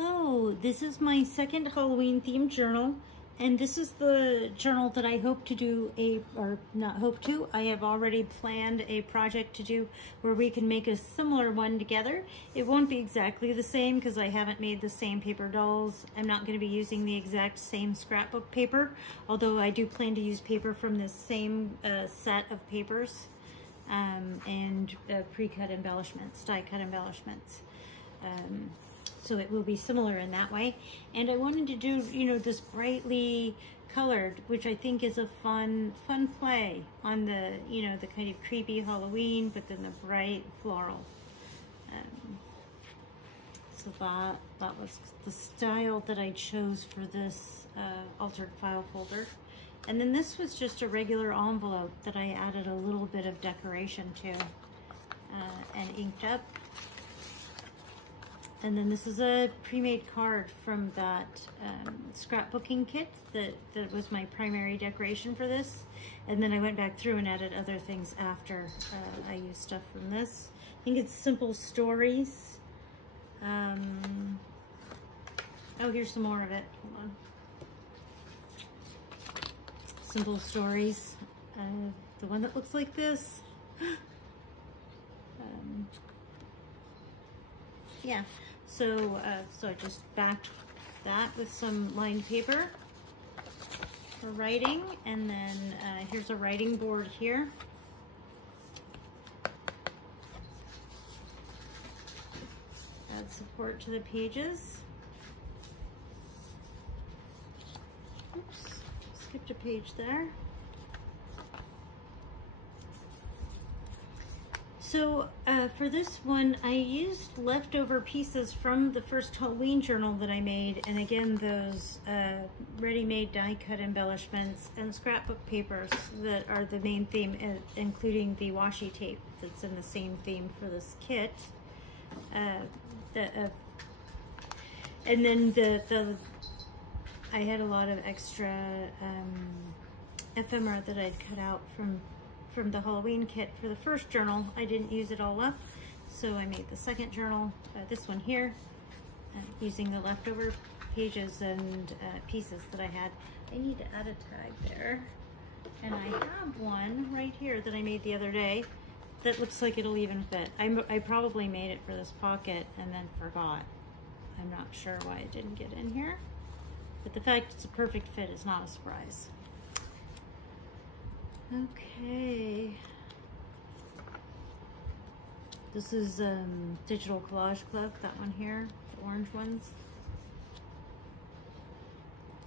Oh, this is my second Halloween themed journal, and this is the journal that I hope to do I have already planned a project to do where we can make a similar one together. It won't be exactly the same because I haven't made the same paper dolls. I'm not going to be using the exact same scrapbook paper, although I do plan to use paper from this same set of papers and pre-cut embellishments, die-cut embellishments. So it will be similar in that way. And I wanted to do, this brightly colored, which I think is a fun play on the, the kind of creepy Halloween, but then the bright floral. So that was the style that I chose for this altered file folder. And then this was just a regular envelope that I added a little bit of decoration to and inked up. And then this is a pre-made card from that scrapbooking kit that was my primary decoration for this. And then I went back through and added other things after I used stuff from this. I think it's Simple Stories. Oh, here's some more of it. Hold on. Simple Stories. The one that looks like this. Yeah. So I just backed that with some lined paper for writing, and then here's a writing board here. Add support to the pages. Oops, skipped a page there. So for this one, I used leftover pieces from the first Halloween journal that I made, and again, those ready-made die-cut embellishments and scrapbook papers that are the main theme, including the washi tape that's in the same theme for this kit. And then I had a lot of extra ephemera that I'd cut out from the Halloween kit for the first journal. I didn't use it all up, so I made the second journal, this one here, using the leftover pages and pieces that I had. I need to add a tag there, and I have one right here that I made the other day that looks like it'll even fit. I probably made it for this pocket and then forgot. I'm not sure why it didn't get in here, but the fact it's a perfect fit is not a surprise. Okay, this is Digital Collage Club, that one here, the orange ones.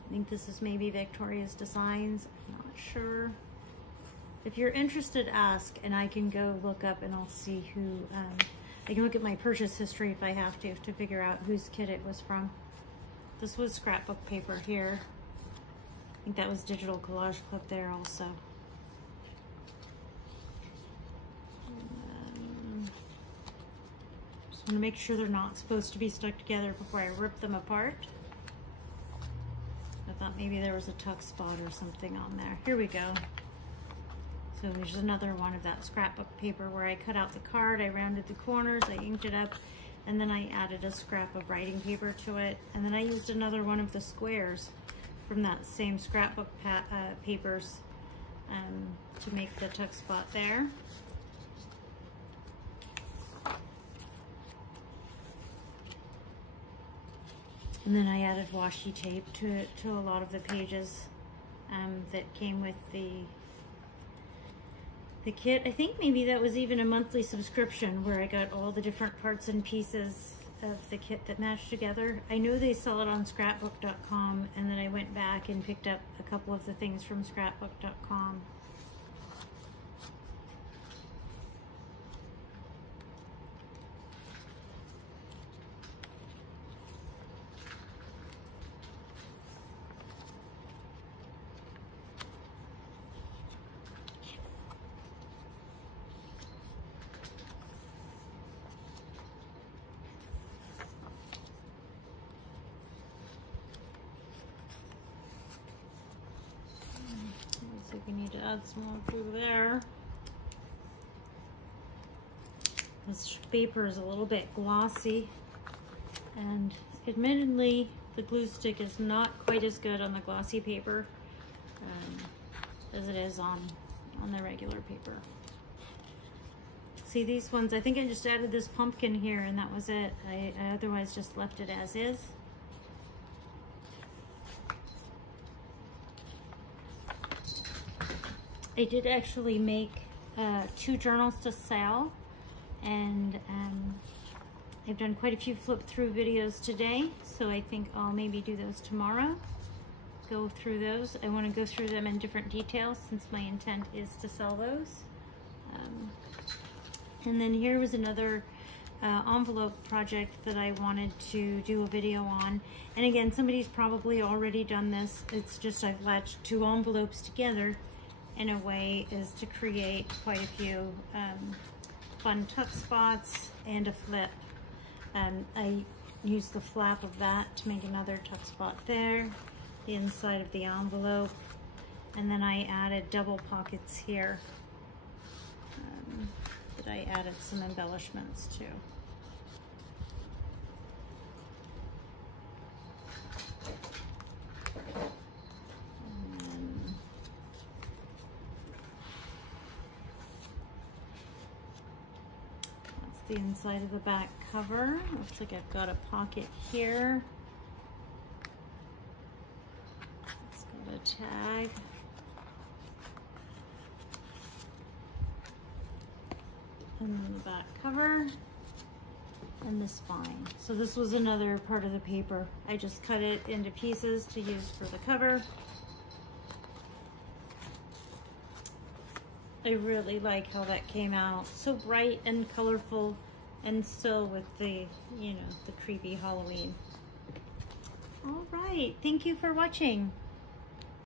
I think this is maybe Victoria's Designs, I'm not sure. If you're interested, ask, and I can go look up and I'll see who, I can look at my purchase history if I have to figure out whose kit it was from. This was scrapbook paper here. I think that was Digital Collage Club there also. Just want to make sure they're not supposed to be stuck together before I rip them apart. I thought maybe there was a tuck spot or something on there. Here we go. So there's another one of that scrapbook paper where I cut out the card, I rounded the corners, I inked it up, and then I added a scrap of writing paper to it. And then I used another one of the squares from that same scrapbook papers to make the tuck spot there. And then I added washi tape to a lot of the pages that came with the kit. I think maybe that was even a monthly subscription where I got all the different parts and pieces of the kit that matched together. I know they sell it on scrapbook.com, and then I went back and picked up a couple of the things from scrapbook.com. Looks like we need to add some more glue there. This paper is a little bit glossy, and admittedly, the glue stick is not quite as good on the glossy paper as it is on the regular paper. See these ones, I think I just added this pumpkin here and that was it. I otherwise just left it as is. I did actually make 2 journals to sell, and I've done quite a few flip through videos today, so I think I'll maybe do those tomorrow. Go through those. I want to go through them in different details since my intent is to sell those. And then here was another envelope project that I wanted to do a video on. And again, somebody's probably already done this. It's just I've latched 2 envelopes together in a way is to create quite a few fun tuck spots and a flip. I used the flap of that to make another tuck spot there, the inside of the envelope, and then I added double pockets here that I added some embellishments to. The inside of the back cover. Looks like I've got a pocket here. It's got a tag. And then the back cover and the spine. So this was another part of the paper. I just cut it into pieces to use for the cover. I really like how that came out. So bright and colorful and still with the, you know, the creepy Halloween. All right, thank you for watching.